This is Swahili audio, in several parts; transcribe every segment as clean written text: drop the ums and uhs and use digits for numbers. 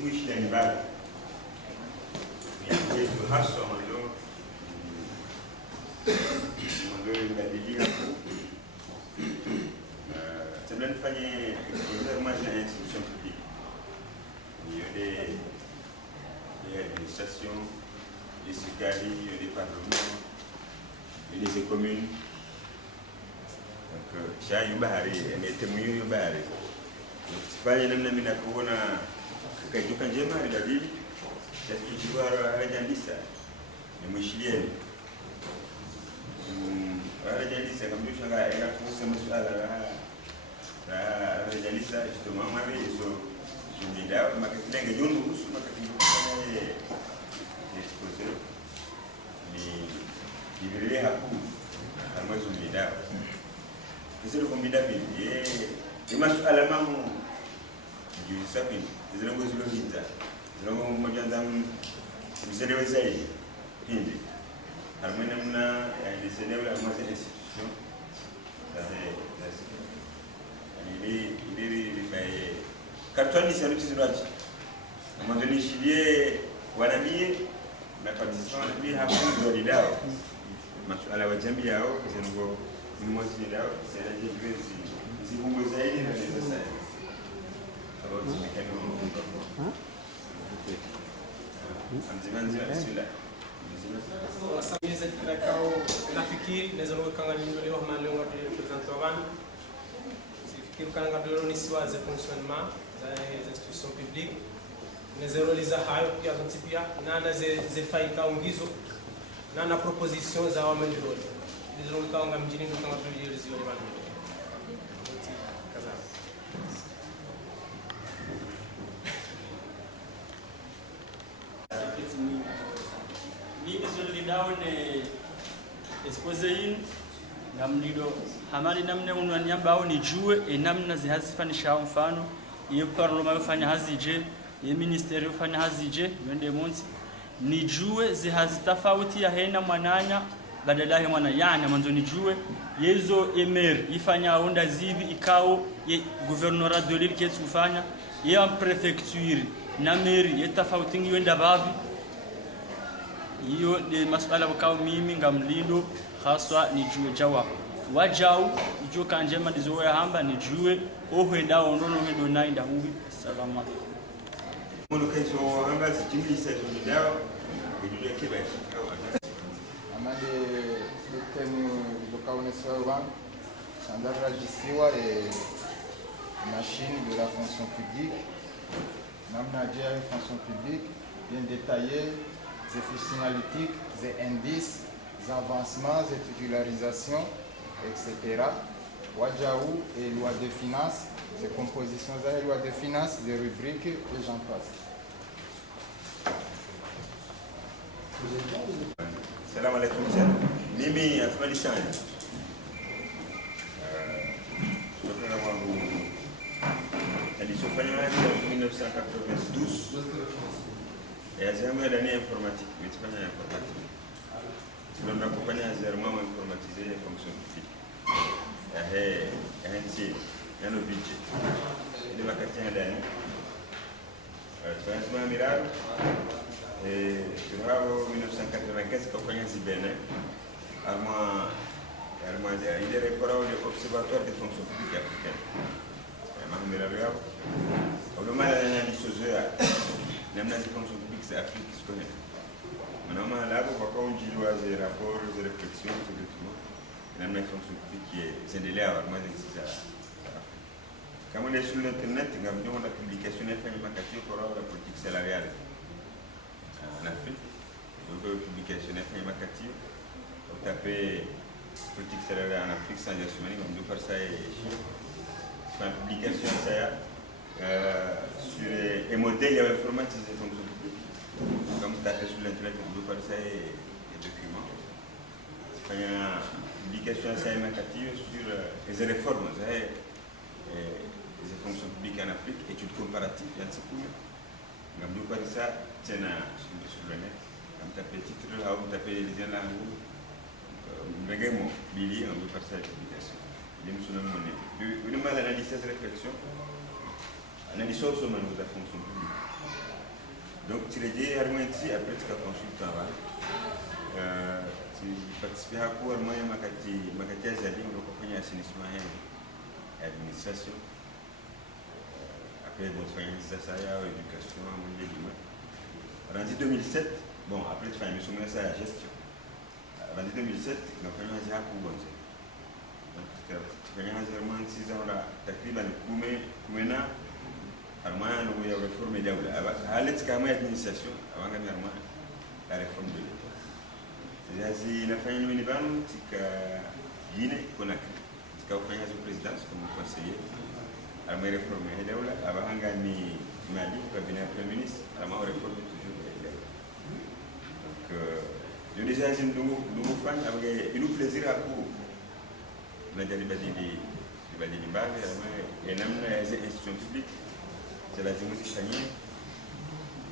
mwisho ni bado yetu haswa ndio ibadilia tena nifanye exposé à l'institution publique il y a des administrations des serikali des parlements des communes donc shayu bahari ametemuyu bahari sifanye namna mimi nakuona kajuka njema dalili tujibara rajandisa ni mshilieni rajandisa kama shanga ina kuhusu masuala ya rajandisa justement mari hizo jumida makatenge jundu kuhusu makatenge exposé ni vile hapo kama jumida hizo kombida pili ni masuala mamu juu sapi zile ngozi lohinza zilongo mmoja nzamu mselewe zaidi hindi harmona mna niselewe la mmoja institution ili lifaye katwani saluti zinaji amandoni shilie wanamie na participant bi hapo ndio lidao masuala ya jamii yao kizungu mmoja lidao sasa hivi zibungo zaidi na sasa nafikiri naweza kanga niliolewa mahali wangu represent wa bana sifikiri kanga ndio ni siwaze fonctionnement za institution publique naweza realiza hayo pia kutipia na ze faika ungizo na proposition za wamendio ndio kanga mjini ndio kanga realize wale bana mimi zuri daone expose in namlido hamali namne unwanyamba au nijue namna zihazifanisha mfano iyo parloma yofanya hazije iyo ministeri yofanya hazije wende munsi nijue zihazitafauti ya hena mwananya badala ya mwana yana manzo nijue yezo emer ifanya onda zivi ikao ye gouvernorat de l'île qui kufanya ya prefecture na mairie yetafauti ngiyenda babi hiyo ni masuala kwa mimi ngamlindo haswa nijue jawa wajau ijo kanjema ndizoya hamba nijue ohwenda ondono hendo nainda hubi salama muno kezo hamba zikimisa zomidao kujua kibashi amade lukenu lokaoneswa wan sandara jisiwa machine de la fonction publique namna gère fonction publique bien détaillé des fiches analytiques, des indices, des avancements, des titularisations, etc. Wajaou et loi de finances, des compositions de loi de finances, des rubriques, et j'en passe. Salam alaikum sana. Mimi afmali sana. Kutoka wangu alisofanya en 1992 et azama l'année informatique, mais informatique. Nous accompagnons azama informatisé les fonctions publiques. Ainsi, dans le budget. De la quatrième année. Transformé amiral. Et en 1995, accompagné Zibene. Il est réparé de l'Observatoire des fonctions publiques africaines. Amiral. Au moment de l'analyse sociale, namna hizo fonctions publiques za Afrika sikone. Manaona hapo kwa kaunti wazi rapport de réflexion sur le document. Namna hizo fonctions publiques ziendelea warmazi za Afrika. Kama ni sur internet ngamjua na publication inafanya makatio kwa la politique salariale. En Afrique, donc publication inafanya makatio. Vous tapez politique salariale en Afrique sans jasmani ngamjua par ça une publication ça sur les modèles informatisés comme tu as fait sur l'internet, on peut faire ça et des documents. Il y a une publication assez éducative sur les réformes des fonctions publiques en Afrique, études comparatives, il y a un petit peu. On peut faire ça sur le net. On tape les titres, on tape les liens, on peut faire ça la publication. Il y a une analyse de réflexion. analisa usoma za fonction publique. Donc tu les dis harmoniser après tu consultant là. Tu participes à quoi moi makati azali ndio kufanya assainissement et administration. Après bon tu fais ça ya éducation mon délit. En 2007, bon après tu fais une mission ça la gestion. En 2007 on fait un zéro pour bon. Donc tu fais un zéro moins 6 ans là takriban kumena harma no ya réforme dawla halet kama administration awanga ni harma la réforme de l'État. Yazi nafanya nini bano tika Guinée Conakry tika ufanya zo présidence comme conseiller harma réforme ya dawla abahanga ni Mali cabinet premier ministre harma réforme toujours de l'État. Donc je déjà j'ai nous fanya avec il nous plaisir à coup na jali badili mbali harma et namna ya institution publique c'est la démocratie.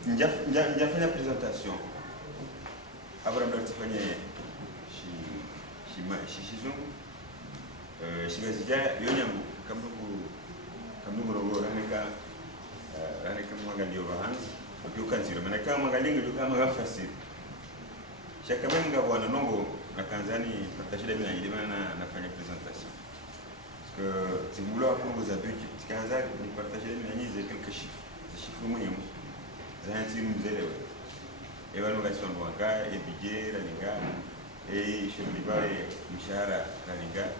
J'ai fait la présentation. Abraham Bertifanye, Shizon, Shigazija, Yonyam, Kamugo, Raneka, Magali overhands, you can see them. And I come Magaling, you come a facile. Shakamenga, one Nongo, Nakanzani, Patashina, Idemana, Nafanya présentation. Si vous voulez apprendre vos habitudes, si vous voulez partager quelques chiffres, des chiffres moyens, vous allez nous aider. Évaluation de Wanga, et budget, la Liga, et je ne vais pas Mishara, la Liga,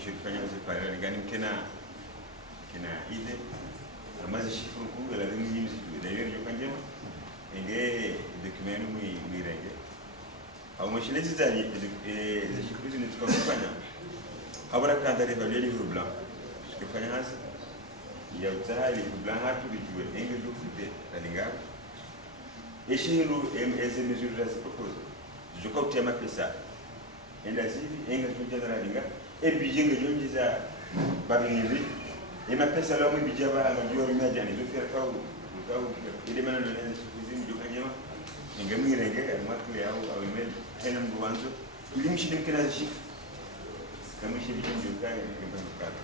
je vais faire la Liga, qui n'a idée. La masse de chiffres, la ligne, d'ailleurs, je peux dire, et les documents, nous règlent. Alors, moi, je les ai dit, et les chiffres, je ne sais pas. Abra quand tu évaluer les livres blancs, parce que finance, il y a des livres blancs à tous les jours, et que vous faites la ligne. Et chez nous, et ces mesures là se proposent. Je crois que tu as marqué ça. Et là, et que tu as la ligne. Et puis, j'ai que je dis ça, Babiniri, et ma personne là, mais budget va à la durée immédiate, je fais le cas où, il est maintenant le lien de cuisine, du cagnon, et que je regarde, moi, que les gens ont aimé, un homme de Wanzo, il me dit que les chiffres. Kama shi bijin doka ne ke ban bukata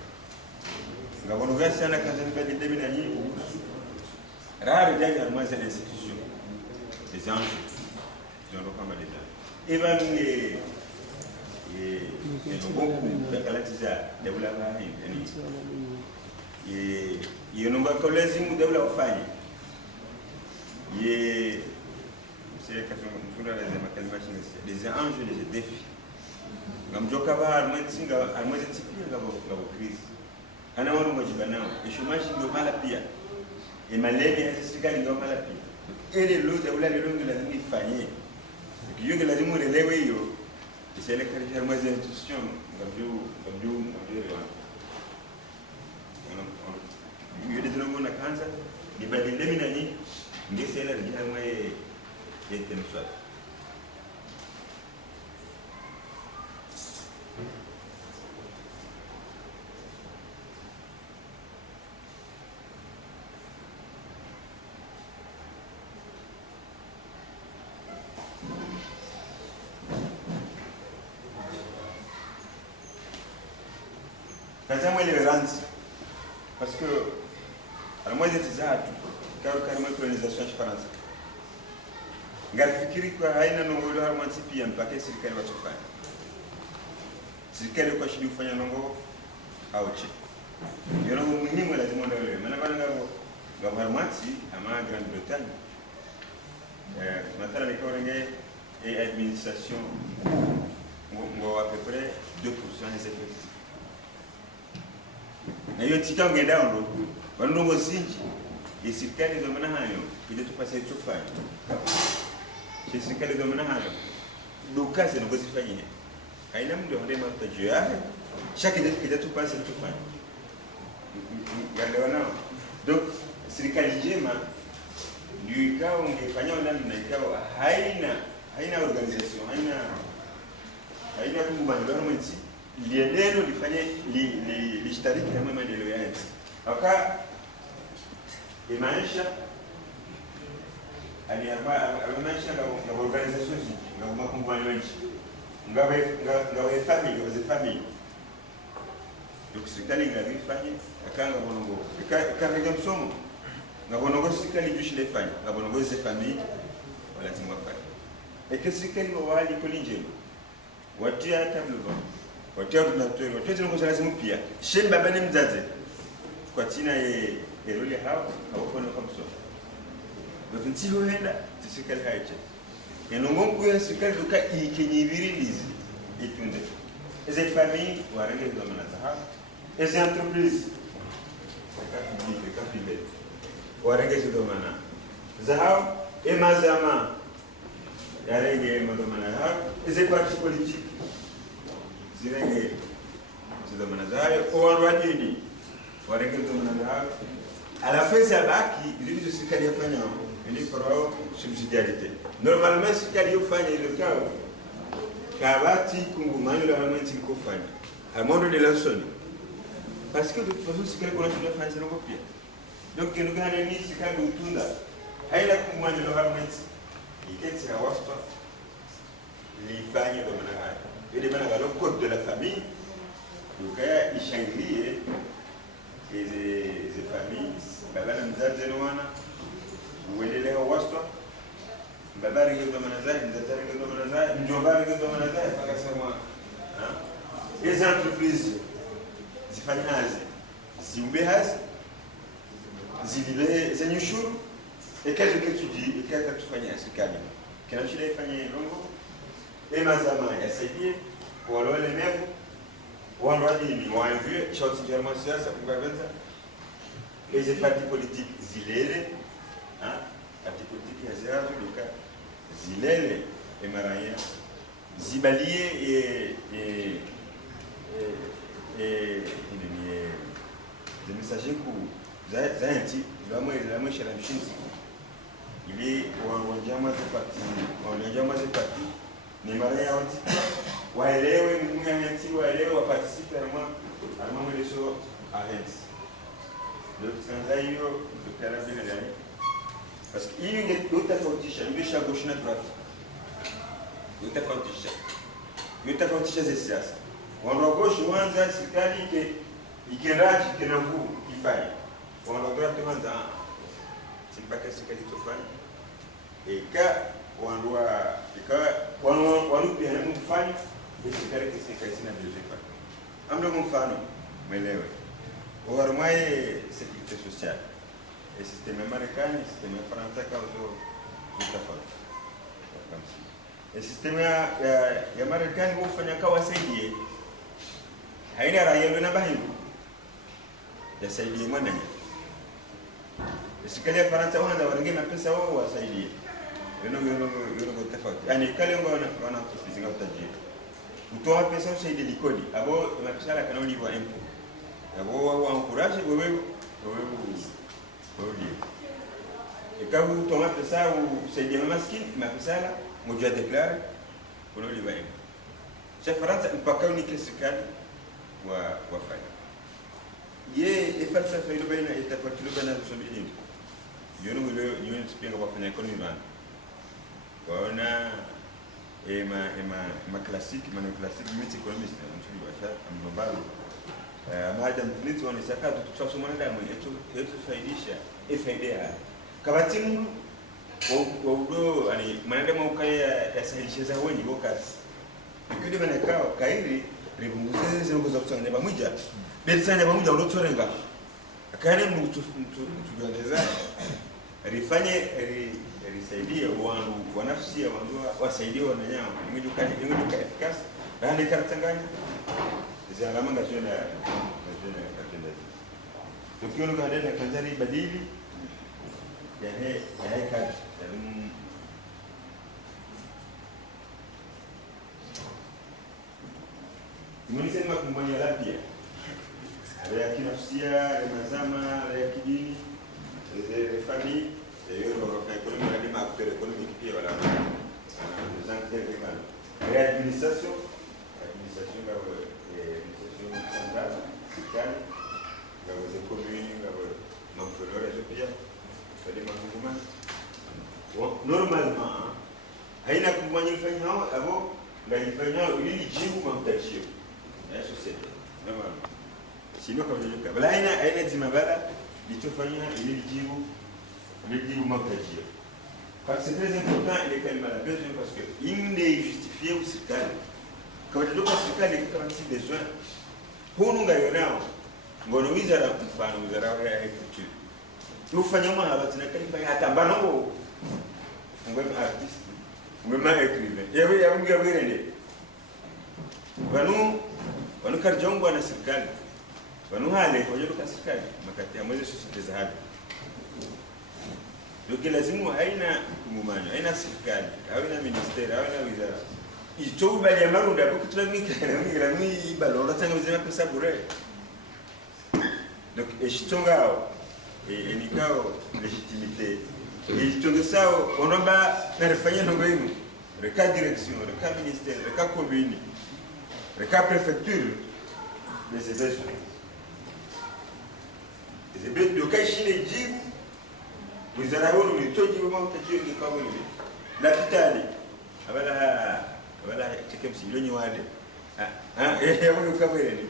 ga wani gasa na kan zan bade da mina yi rare da ga ma zan institution des enjeux j'en reprends ma déjà et va nous beaucoup de kalatiza da bula ba ni et no ba kolezi mu da bula ufanye et c'est ka sura da makalma shi des enjeux des défis ngamjoka ba armantinga armazitipia ngabo crise ana wano mwajiba nao ishumashi ndo mala pia emaleni ya serikali ndo mala pia ile lugha ula lugha lazima ifanye kiyoga lazima uelewe hiyo isele kali armazi institution ngamjo yo de dromo na kanza ni badile mina ni ngesela ni armaye yetemswa. Tazama ile ranzi parce que alors moi j'étais ça carrément colonisation ya Faransa ngafikiri kwa haina nongo la romansi pia mpaka serikali watofanya serikali kwa shidi kufanya nongo auche yoro muhimu lazima ndio maana bana ngabo romansi ama Grande Bretagne matala ni korenge et administration ngo à peu près 2% des effectifs. Na hiyo tika ngenda ndo wanongo zinji serikali ndio maana hayo ile tupase tufanye serikali ndio maana hayo dukaze ngo zifanye haina mdo ndio mtajo yake chaque ile tupase tufanye yale wanao donc serikali njema ndio ikao ungefanya ndani na ikao haina organisation haina environment liendeleo lifanye lishtariki kama maendeleo ya nchi aka maisha maisha na organization na makumbano ya nchi ngawe family donc serikali ngafanye akanga bongo karega msomo ngabonongo serikali bishile fanya ngabonongo ze famille lazima wafanye eke serikali wali kolinje watia tablo watia tunatoa watia tunongo lazima pia shemba bane mzaze kwa tina erole hao hawako na kamso ndio ntiho henda serikali haiche enongo kuya serikali duka ikinyibirilizi itunde eze famille warenge domana zaha eze entreprise kapile warenge domana zaha emazama yarenge domana zaha eze parti politique zirenge domana zaha owanwadini warenge domana zaha à la fin ça baki ili serikali yafanya ili kwa subsidiarité normalement serikali yofanya ile kao kabati kungumani la wananchi kufanya à monde de la zone parce que de toute façon serikali kuna shida fanya sana pia donc nous gagnons ni serikali utunda haina kungumani la wananchi iketi ya wasta lifanye domana haya ile bana le code de la famille ukaya ishanglie les familles baba na mzazi wana uendelee wasta baba ringo manazai mzazi ringo manazai mjomba ringo manazai mpaka sema hizo entreprise zifanyaze ziumbehazi zilibe zenye ushuru ekaje ketudi ekaka tufanya serikali kila shida ifanye longo emazama yasaidie kwa wale mevu wanwadini waenvie choti german siasa kugabenza les partis politiques zilele parti politique ya ziazo luka zilele emaraya zibalie de messager ku zaanti la moi chez la mchinzi ili wanjama za parti ni maraya wanti waelewe mwanyanti waelewe wa participe à moi les choses à Reims le transaio de carabine parce que il y a d'autres fautisha mbisha gauche na droite utafautisha za siasa wanagoshi wanza serikali ikiraji kinavu ifanye wanadroite wanza sipaka serikali tofani eka wanwa pia na mfano serikali sina bilozefa amdo mfano mwelewe warmaye sécurité sociale et système américain système français kauzo tofauti et système ya Marekani hufanya kawa saidie haina raia ndio nabahingu yasaidie mwananya serikali ya Faransa wana wange na pesa wao wasaidie yono tofauti yani kale wana kufizinga utajiri utoa pesa usaidie likodi abo mapesa kana uliwa impôt abo wao encourage wewe ikabu toma pesa usaidie maskini mapesa moja declare pour le libaïm. Chef Faransa mpaka unike serikali wafanya. Ye falsafa ile baina itafuatiliwa bana kusubiri. Yono yoni tupinga wafanya economy bana. Waona ma classique miti economist mtuli washa mbalo. Madam Flitz wana saka tutafasha mwanadamu yetu faidisha faida. Kabatimu waudo ani mwanadamu ukaya yasahilisha za wengi wakati ikudi banakao kairi ribunguze zinongo za kutanga neba mwija belisana neba mwija udotorenga akane mtu tugendeza rifanye risaidie wa nafsi ya wandoa wasaidie wananyama ingiduka efficace na kartanganya za alama ngajona katenda tukiona kadena kanjari badili ya kadi Imunisema kumbanya lapia ya kinafsia, ya mazama, ya kidini, ya famille, ya ekonomi na dema acteur économique pia wala ya administration centrale, serikali, za commune, mafulora pia kadi manguma. Normalement haina kumbanya fanya hao abo ngajifanya ili jibu mamtachio ya société normalement sino kama nyoka bala aina zimabala lichofanya ili jibu le dire mautajia. Parce que c'est très important ile kalima la besoin parce que inde justifier au serikali. Kama ndoka serikali kama si besoin. Hunu ngayonao ngono wizara mfano wizara ya agriculture. Tufanya mahaba tunakalifa hata mbanongo ngwe artist ngwe ma écrivain. Yewe ya mungu yabirende. Wanu karjongo na serikali. Wanu hale kwa yoka serikali makati ya mwezi societe za hali. Ndio lazima haina kumumanya, haina serikali, haina ministeri, haina wizara. Icho bali ya marunda kwa kutlamika na mimi balora tanga mzima pesa bure. Donc eshitongao enikao légitimité. Echitonga sao onomba na refanya nongo yimu. Reka direction, reka ministère, reka commune, reka préfecture. Mais c'est ça. C'est bien de cacher les jibu. Wizara huru ulitoji wama utajio ngikawa mwili. La pitali. Abala chike msilonyi wale. Ya mwili ukawa mwili.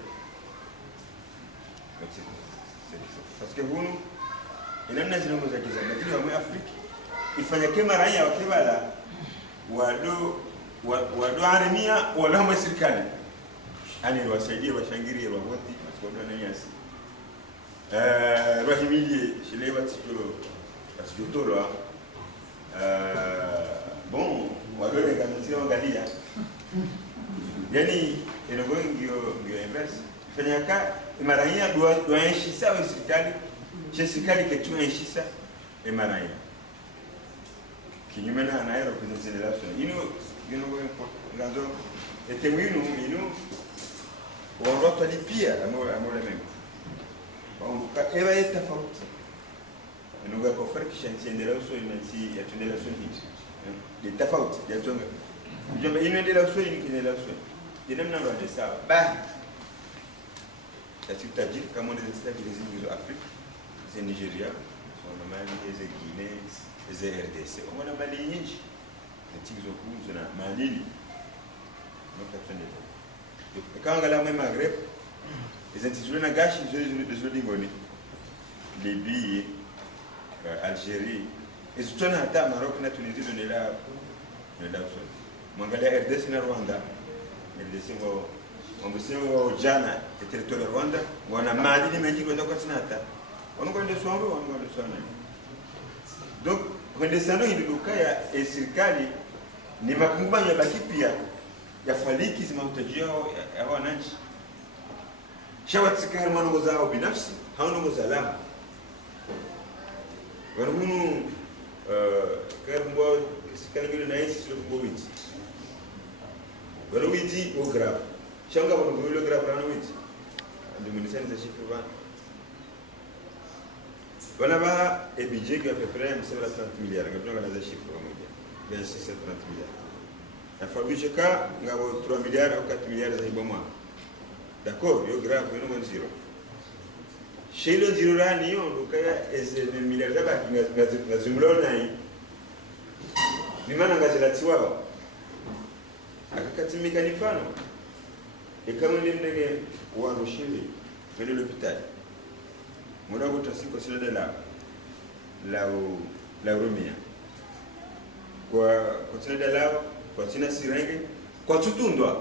Parce que hunu, inamna zinongo za kiza. Lakini wa mwe Afrika. Ifanya kema raia wa kebala. Wado aremia wala mwe sirikali. Ani wasaidia, washangirie, wawoti. Wasikodwa na nyasi. Rahimilie, shilewa tiko. Parce que tout là, bon, on va donner comme Galia. Yani, et le bon inverse. Il fait que Marania doit enrichir ça au Sicali. Chez Sicali que tu enrichis ça et Marania. Qui nous mène à un aéroport de génération. Il nous, et nous, on doit aller pire à moi le même. On doit évaluer ta faute. Nuga kufarikisha ntiendela uso inansi yatendela uso hizi ni tofauti ya tonga njomba inaendelea uso ni kinela uso ina mna ndo sawa ba tajiri kama ndio zitaki hizo Afrika za Nigeria wana mali za Guinea za RDC wana mali nyingi ntizo kuzo na malili ndio tafsiri kanga la mwe Maghreb izantizwe na gashi zo dingoni Libye Algérie, et surtout hata Maroc na Tunisie donela uso. Mwangalia RDC na Rwanda. RDC wao jana territoire Rwanda wana madini mengi kwenda kwa Sinata. Wanakwenda Swambo, wanakwenda Swana. Donc kwenda sana iluka ya serikali ni makumbano ya baki pia ya faliki zima utajio ya wananchi. Shawatsikari manongo zao binafsi, haonongo salama. Warunu karbo sikangile na yesi sio kubwiti. Warwiti o grave. Shanga wanugule grave rano witi. Ndio ministère des chiffres va. Wanaba e budget qui à peu près 30 milliards. Ngapanga na za chiffres pamoja. Bien 30 milliards. Na fabisha ka ngabo 3 milliards au 4 milliards za iboma. D'accord, yo grave no zero. Chez le Zirurani, on a des milliards de Zumlona. Vimana ngazilatiwa. Akakatimika nifano. Et comme on dit, ou en Chili, venez l'hôpital. Mon amour tasiko sur de là où Rumia. Quoi, continue de là, continue à siringue, quoi tout le monde.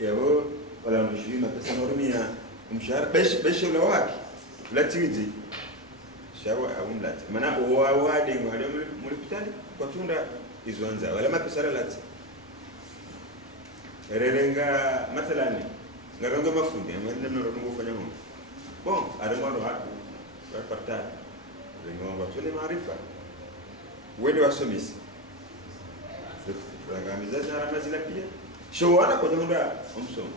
Et alors, voilà, nous jouons ma personne Rumia. Mshahara beshe ula wake latiwiji shawa aumlati maana wawade ngwale mulipitali kwa tunda izwanza wala mapisara lati rerenga mathalani ngaronga mafundi amanda no rongo fanya ngo bon adamaro hapo wapata rengo tule maarifa wende wasomisi rangamizaji na ramazina pia showana kwa ndio umsomo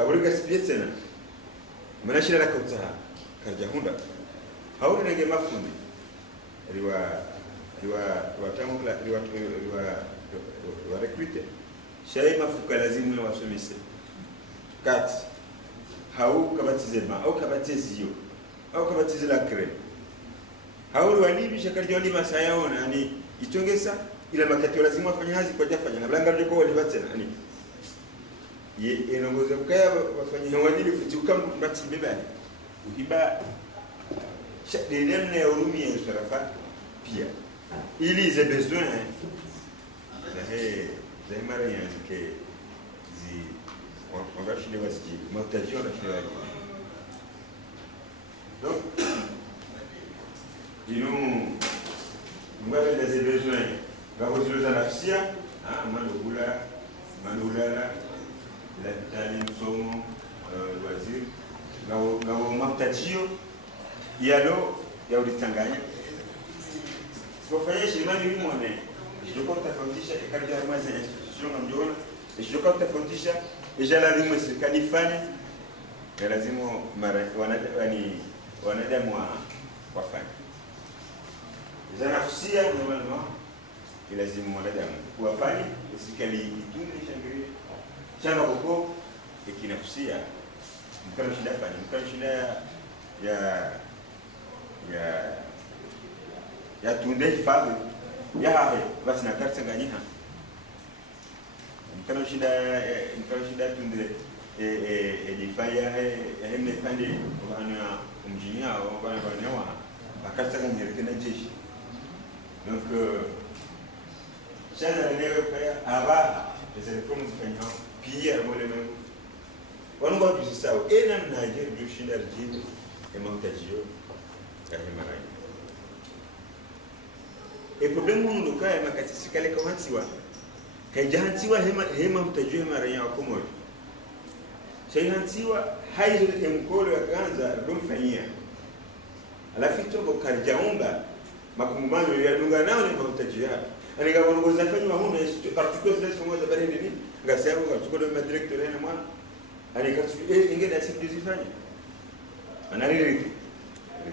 Aburiga sipiyetsena manashira rakotsa karja hunda hauri nenge mafundi riwa tamula riwa recruiter shay mafuka lazima wasomise kat hau kabatize ma au kabatize yo au kabatize la crème hauri walibi shakarja wali masayaona ni itongesa ila makati lazima afanye hazi kwa jafanya na blanga ndiko walibatena ni inongoza kaya wafanya wadili futi ukambatimbe bali ukiba les mêmes néorumi et serafa pia il y a besoin de marier que on va chez les vasquilles montation la chez donc nous avons des besoins va résoudre la nafsia mandoula la taline somo wazir na montation yalo ya ulitanganya sifanye shimani mwane jiko tofautisha ikali ya mazi institution na mjona jiko tofautisha lazima serikali ifanye na lazima wanadamu wafanye nafsia normalement lazima wanadamu wafanye serikali itunge shangiri changa koko ikinafsia mkano shida fanya mkano shida ya tunde hifadhi ya hahe basi na karta ganyiha mkano shida tunde edifaya hemne pande wana umjinia au wana wanyawa akarta ganyiha tena jeshi donc chana leo kaya aba les réformes fanyao pia mole même on va plus ça et nam najer du shindarji et montajio kahimara e problème nous le cas makati kale kawantiwa kaijantiwa hema mtajio mara ya komo shaihantiwa haizo mkolo ya kwanza domfanyia alafu tobo karjaumba makumbano ya dunga nao ni mtajio aniga bongoza fanywa huna kartuko zile ngoza barende ni ngasabu kartuko do directeur na mwana aniga ingeda sikuzifanya anariri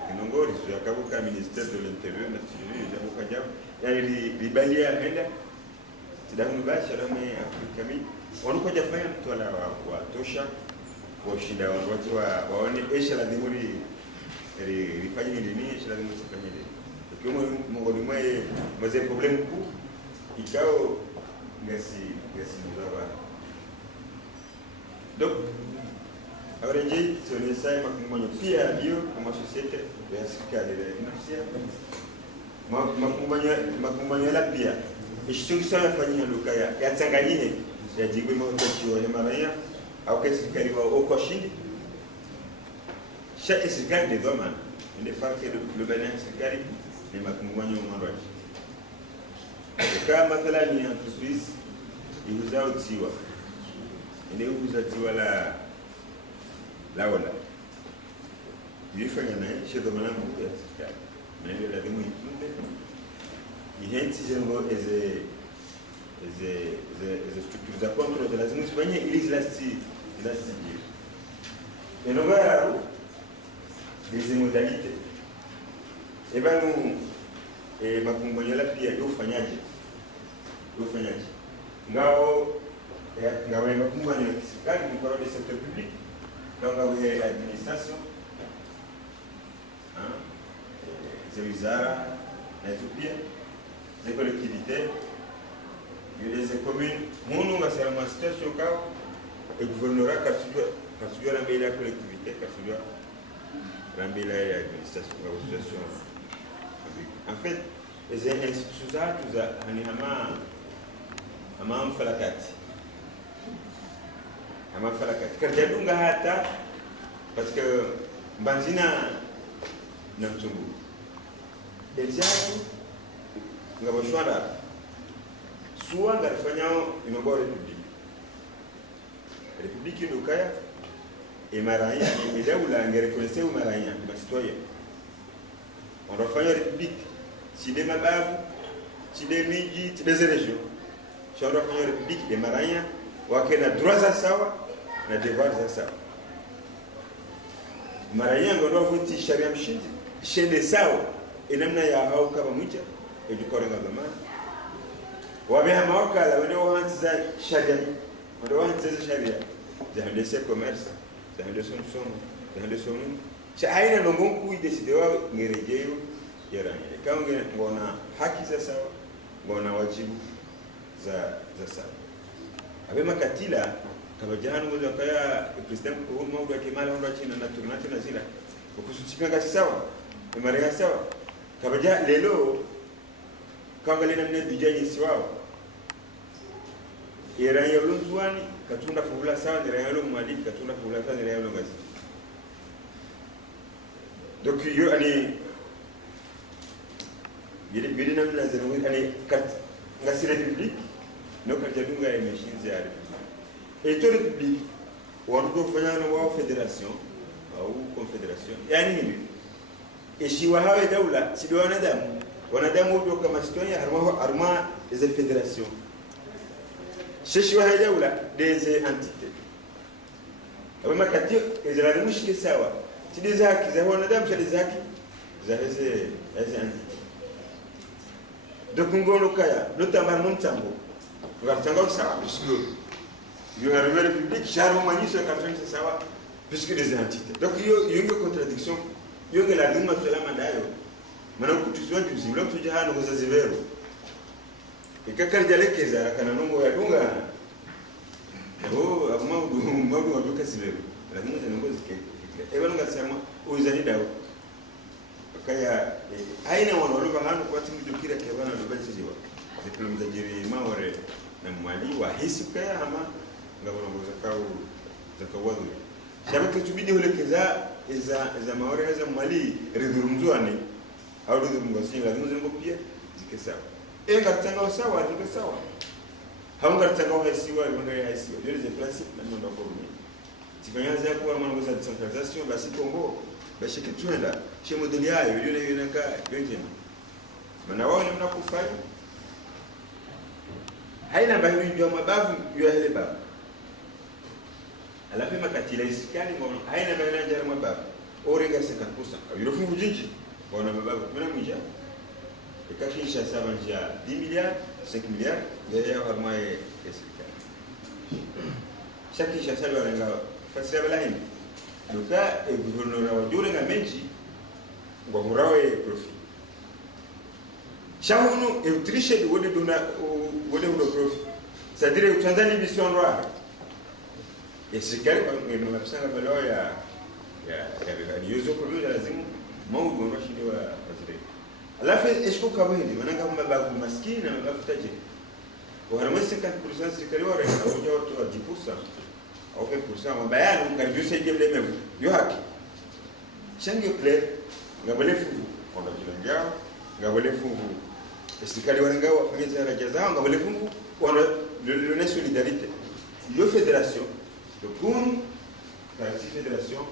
kinongori sio akabuka ministère de l'intérieur na sivile jambo kajabu yani libalia henda tidamu basha na me Afrika mi wanakuja fanya mtwala wa tosha kwa shida watu waone esha la dimuri rifanye nini esha la dimuri sifanye nini kama mongoli mwaye maze problem ku ikao ngasi mzaba donc agora gente se sai makumbanya pia ndio kama societe ya serikali ya nafsia makumbanya la pia ishtukisha yafanyia lukaya ya Tanganyika ya jigwe mwanzo ya maraya au kesi serikali wa okoshindi chaque serikali de doma il faut que le Bénin serikali ni makumbanya mwanzo kama mathalan ni entreprise iuzao tiwa ile uza tiwa la wala yifanya naye shedo mwanangu ya serikali na ile lazima itunde ihenti zengo eze structures za control de lazima zifanye ili zilasti et nous verrons des modalités et ben nous et makumbanya la pia yofanyaje ngao makumbanya serikali ni kwa le secteur public donc avec l'administration les wizara les upia les collectivités les communes nous va faire une situation kao et gouvernorat kasujua la mbele ya collectivité kasujua la mbele ya administration la situation en fait les institutions za ni ama mfalakati kajadunga hata parce que mbanzina na mtungu dejaji ngaboshwara suwa ngarifanyao inogwa republique ndukaya emaranya edaula ngerekonese umaranya masitoya on va faire république si des mabavu si des miji si des régions si on va faire république des maranya wake na droits za sawa na devoir za sawa maranya ngondo vuti sharia mshindi shende sawa enamna ya hao kama mwicha edukorenga zamani wabeha mawakala wale waanza sharia wale waanza sharia za ndese commerce za ndese somo za ndese somo cha haina nongonku idesidewa ngerejeyo yarani kama ngona haki za sawa ngona wajibu za sawa abe makatila kama jana ngoja kaya president ko maudu ya kemala ndo china na turnati na zila ukusutika ngasi sawa Maria sawa. Kabaja lelo kaangalia namna bijaji siwao. Era ya ulunzwani katunda fula sawa ni rayalo mwali katunda fula sawa ni rayalo ngazi. Donc yo ani bili namna zenu ani kat ngasi republique no katadunga ya machine ya et to republique wanapo kufanya na wao federation au confederation yani hivi ishiwa hawe daula si wanadamu wote kama Estonia harma des fédérations shishiwa hawe daula des entités kama kati izalani mushike sawa si haki za wanadamu si haki za hizi entités donc ngono kaya notamment montambo ngatanga sawa puisque il y a une république charmant sur 80 sawa puisque des entités donc il y a une contradiction il y a la lingua sur la mandayo maana kutuswa juzi leo tujahana kuzazi vero ikakali keza kana nongo ya dunga maudu waduka sivero lakini zinongo zike eba ngasema uzani dawo kaya aina wanaloba hanu kwa timu jukira kwa bana ndo basi jiwa ziplomza jiri maware na mwali wa hisi kaya ama ngabona zakawadhu shabaka tubidi hulekeza za maware za mwali ridhurumzwani au ridhurumgosi lazima zingo pia zike sawa ngatanga sawa zike sawa haungatanga hisiwa ngaya hisiwa ndio le principe na ndo kwa tikanyaza kwa mwana za decentralisation basi Kongo basi kitwenda chez modeli yayo ile inaka yonje maana wao namna kufanya haina baadhi ndio mabavu ya ile babu alafu makatila isikani mbona haina baadhi ya mabavu orenga 50% yurofu jinji bona mabavu kuna mwija ikakisha 10 milliards 5 milliards ya harma ya isikani shakisha salwa renga fasira balahini luka gouvernement wa jure nga menji ngo murawe profit shahunu eutriche de wode do profit c'est-à-dire que Tanzanie vision roi et c'est quel no mapsanga balo ya yozo problème ya lazima maudu ndo shindo wa waziri alafu esko kabindi mananga mababu maskini na mababu tajiri wa harama 50% serikali wa renga au watu wa 10% au 20% mabayano ngaribisha jemle mevu yo haki shangi play ngabale fuvu onda jilanjao ngabale fuvu serikali warenga wafanye zaraja zao ngabale fuvu ona le solidarité yo fédération de kun la fédération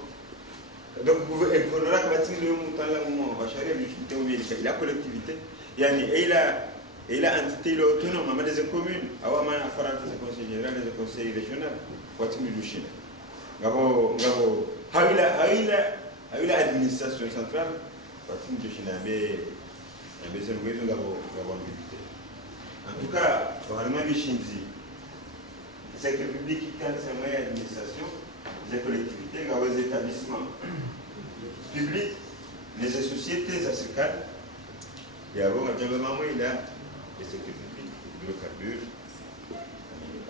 donc il faudra que bâtir le mutala mo basharia discuter au la collectivité yani il a entité autonome ama des communes awa mana farante des conseils général des conseils régional watimi dushina ngabo hawila administration centrale watimi dushina be servezo ngabo mbite en tout cas vraiment bishinzi cette république qui tient sa moyenne administration des collectivités ngabo des établissements publics les sociétés africaines et avant ngajamba il a des secteurs publics hydrocarbures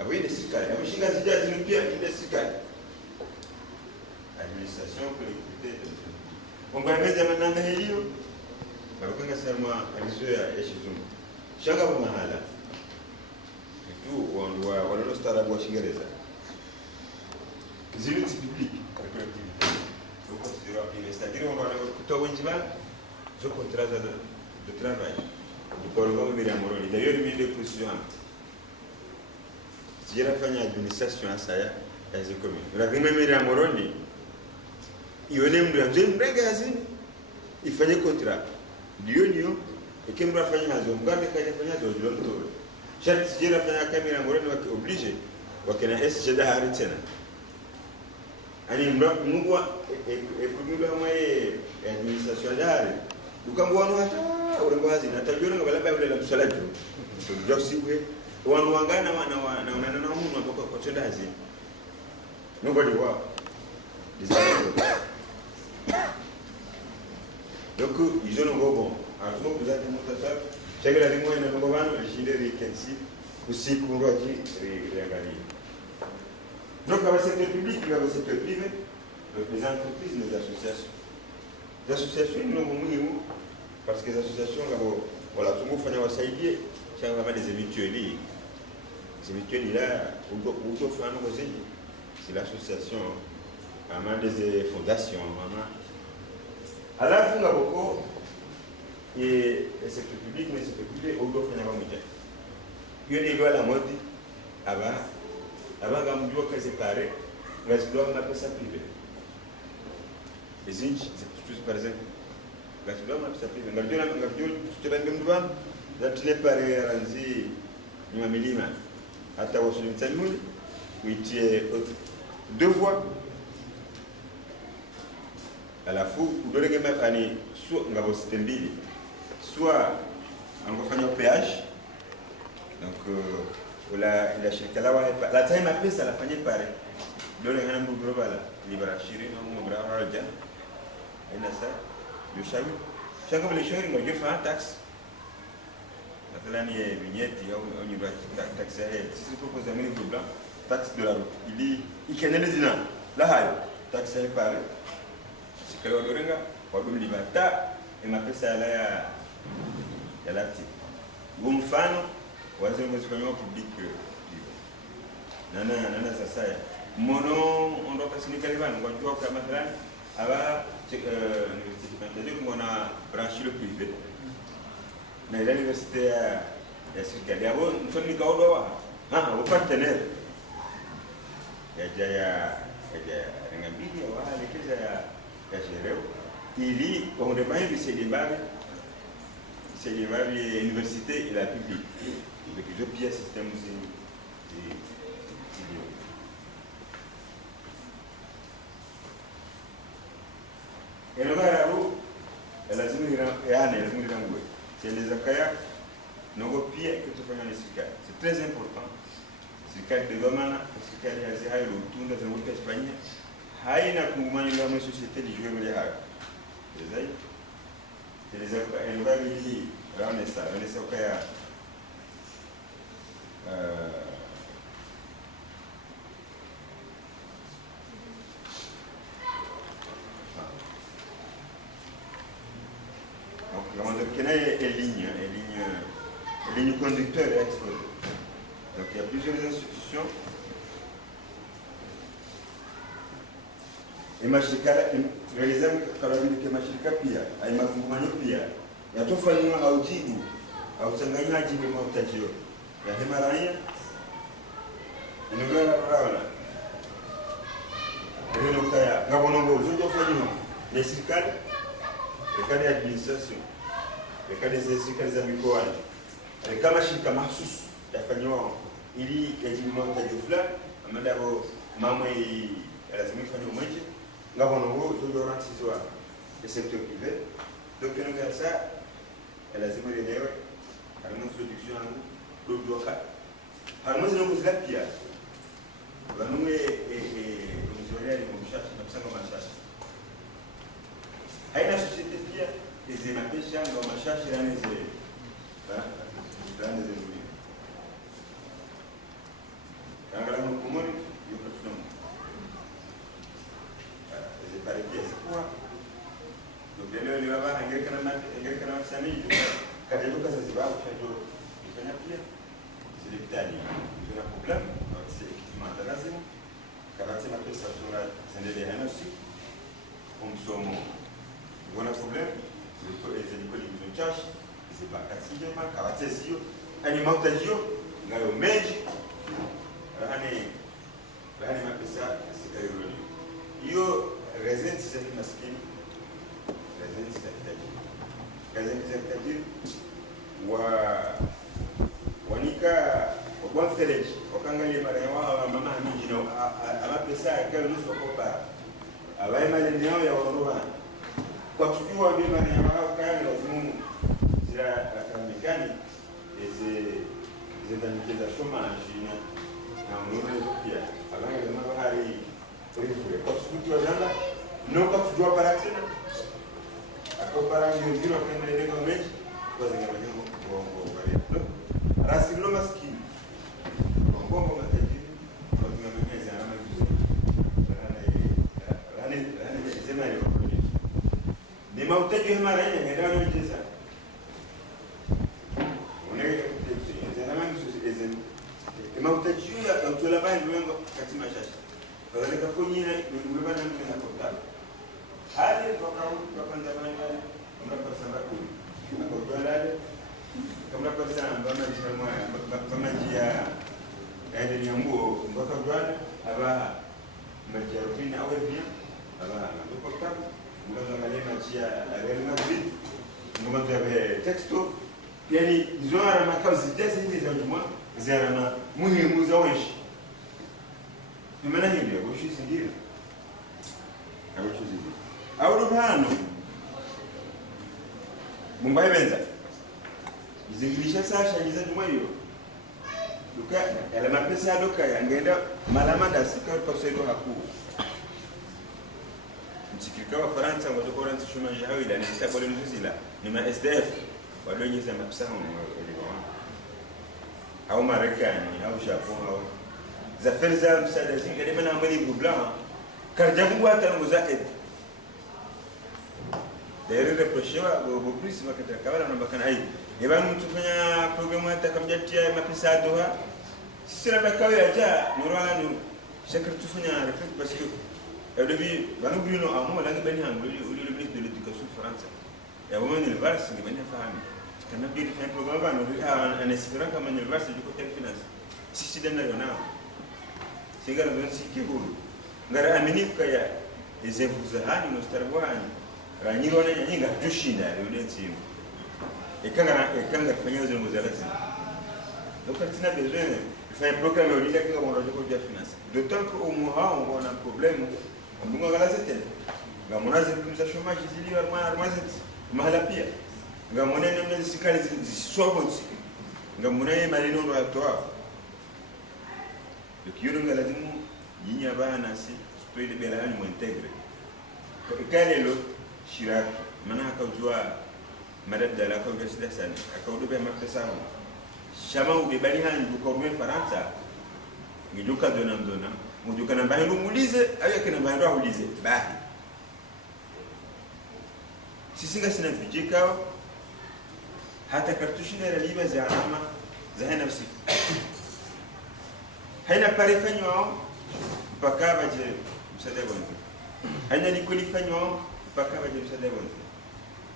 oui les secteurs ameshinga zija zinupia ile secteurs administration collectivité ongwameza mananga hiyo bakanga sema alizoea yeshizungu shanga kwa mahala tu wanaona starabu wa Kiingereza zile public collectivité donc c'est rapide c'est-à-dire on va kutoa wenjiba je contrat de travail du programme de Moroni d'ailleurs il met des pressions si je fanya administration asaya as a commune la même ya Moroni ione mdu anze mrega azini ifanye contrat ndio ikimra afanya hazo mgande kaje fanya dojo lolo sharti si je fanya kamera Moroni waki oblige wakina SG dahari tena ani mungwa ekumula mwaye administration dahari dukangu wanu hata urengo hazina tajura ngabalaba yule la msalaju ndio siwe wanu wangana na mungu mpaka kwa tenda hazina nobody wa donc ils ont bon alors vous avez monté ça c'est que la lingua na ngobano lishinderi kensi usiku ngoji riangalie donc dans le secteur public dans le secteur privé les entreprises les associations Za association ni muhimu parce que les associations ngabo wala tungufanya wasaidie changa kama des mutuelles. Ces mutuelles là uto fano kwa ziji. C'est l'association ama des fondations ama alafu ngabo et secteur public mais secteur privé uto fanya kama mmoja. Hiyo ni loi la mode aba ngamjua kazi pare ngazidwa na pesa privé. Les inch c'est par exemple ngazidwa na pesa privé ngajua tutaranga mduan zatile pare ranzi ni milima hata wasuli mtalmuni uitie deux voies alafu udorege mafani soit ngabo système mbili soit angofanya péage donc la shirika la time pesa la fanye pare dole ngana mbu global libera shiri na mbu global raja ina sa yo shawi shanga bale shawi ngo jofa tax mathalan ye vignette au nyumba tax ya sisi propose amini global tax de la route ili ikenele zina la hayo tax ya pare sikalo dorenga kwa dum libata ema pesa ya lati mfano waziri mzifanywa public nana sasa mono ondoka sinikali bana kwa jua kama mathalan aba university kandaje ngona branche le privé na ile université ya serikali abo mfano kaudo wa au partenaire ya ngambidi wa lekeza ya shereo ili on demande de ces débats c'est l'université et la publique. Donc, je pille système et le gars elle a dit c'est les akaya nous pille que tu fais dans les circuits. C'est très important. Circuit de Gomana, circuit de Azéhaï, le tour dans un autre Espagne. Haïna Koumani, la société du jeu de l'État. Les éleveurs Vanessa Okaya donc ligne conducteur et exposée. Donc il y a plusieurs institutions. Et mashirika réalisé kwa vile kama mashirika pia ai mafungamano pia yatofanywa haujibu au changanyaji kwa mtajio ya Himalaya inogala rawana ndio kaya ngabonongo zojo fanywa na serikali ya administration serikali za mikoa kama shirika mahsusi yafanywa ili yajibu mtajio fulani ambapo mambo lazima ifanywe mmoja ngabonongo zojo ransizwa le secteur privé. Donc, nous avons ça, elle a zéro les nerfs, elle a une production en l'eau de l'eau. Alors, nous avons la pierre. Nous avons les cherche, nous avons la cherche. À la société de pierre, les émapéchants, nous avons la cherche, et là, les évolués. Quand nous avons le commun, nous avons le nom. Les épargnés, c'est quoi? Donc leo ni baba angekana msanii katika kazi zao chajo ifanya pia serikali tuna problem na equipment lazima kabati na pesa tuna zendele hana si kumsomo wana problem les écoles ils ont charge c'est pas kasije ma kabati sio ani mautajio ngayo meji rahani mapesa sikayoro hiyo resident sasa maskini gazeti wanika wafeleji wakangalia mara yao mama mjino ama pesa yake nusu kopa abaye malende yao ya woroba kwa kujua bi mara yao kaya lazima zira akamekani zitanikiza chômage na mnono pia abanga kama bahari ulifure kwa kujua nanda no kwa kujua paratina akopara ngiro kama ile kama mechi kwa sababu bongo bali rasilo maskini bongo matajiri kwa tunamenya alama hizo rani sema ile hiyo mara ile ndio anacheza unaenda zana mangi sisi ema utajua utola bani mwengo kati mashasha badalika kunyina mbona mimi nakota hali kwa kwanza bani kama kwa sababu kwa dalale kama kwa sababu kama njia yaani nyambo mpaka bwana aba majaribina au pia aba ndio kitabu ndio angalia njia Real Madrid ndio ndio texto yani zoara makazi tesi hizi za juma ziara muhimu za wanshi maana hiyo goshi singira au chuzi au rubano mumbai benza izingilisha sasha ngiza juma hiyo duka yale mapesa ya duka yangeenda malamada sikao kwa sababu haku msikika wa Faransa wa dokora ntisho majawida ni kitabu ile nzila ni ma SDF waliojiza mapesa au Marekani au Japon au za fedha msaada zingine maana mbali bubla karjabu hata ngoza ed Dere reprochewa go plus makata kawala na bakana hai ebanu mtufanya programu hata kamjatia mapesa doha sira bakawe aja nurala ni shakar tufanya reflect parce que au début banu bruno amo la ngani hango le ministre de l'éducation français ya moment université ni banya fahamu kana bi defend programme banu en espérant comme université du côté finance si dana yona singara don sikiburu ngara amini kaya ezevuzahani no starwani ranyiro na nyinga tushinda yule timu ekanga kufanya zile muzalasi donc tina besoin faire programme au lieu que on rejoue de finance d'autant que au moins on a un problème on bunga gala zete ngamona zile chômage zili arma zete mahala pia ngamona nene sikali ziswabonsi ngamona yeye malino ndo atoa donc yule ngalazimu yinya bana si spoile belani mu integre kale lo Chirac maana akajua madada la congressida sana akaudobe mapesa hapo shama ubebali hani dukorwe Faransa ngijuka dona mujuka namba hilo muulize ayo kina bando aulize bahi sisi ngasina vijikao hata kartushi na liba za alama za nafsi haina parifanywa mpaka baje msaada wangu haina likulifanywa mpaka baje msaada wangu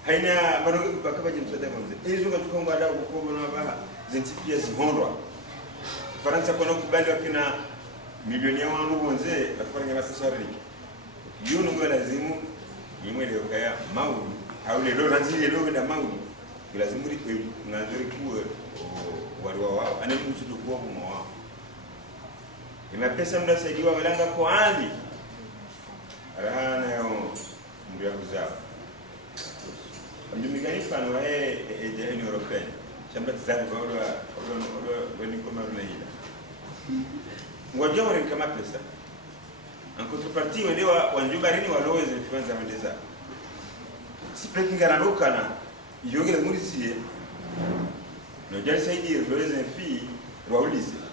haina marogo mpaka baje msaada wangu hizo ngatuka ngwada kukobo na baha zinti pia zihondwa Faransa kwa kubali wakina milioni ya wangu bonze afanya mapesa riki yuno ngwa lazimu yimwele okaya maudi au lelo lazili lelo da maudi lazimu ri ngazuri kuwe wali wao ana mtu tukua kwa wao ina pesa mnasaidiwa walanga kwa ali rahana yao ndio kuzao ndio migani fano wa Union Européenne chamba tzabu kwa wale kama Rwanda ngojao kama pesa en contrepartie wale wanjubarini waloweza influenza wendeza si pekinga na yogera muri sie no jali saidi waloweza fi waulize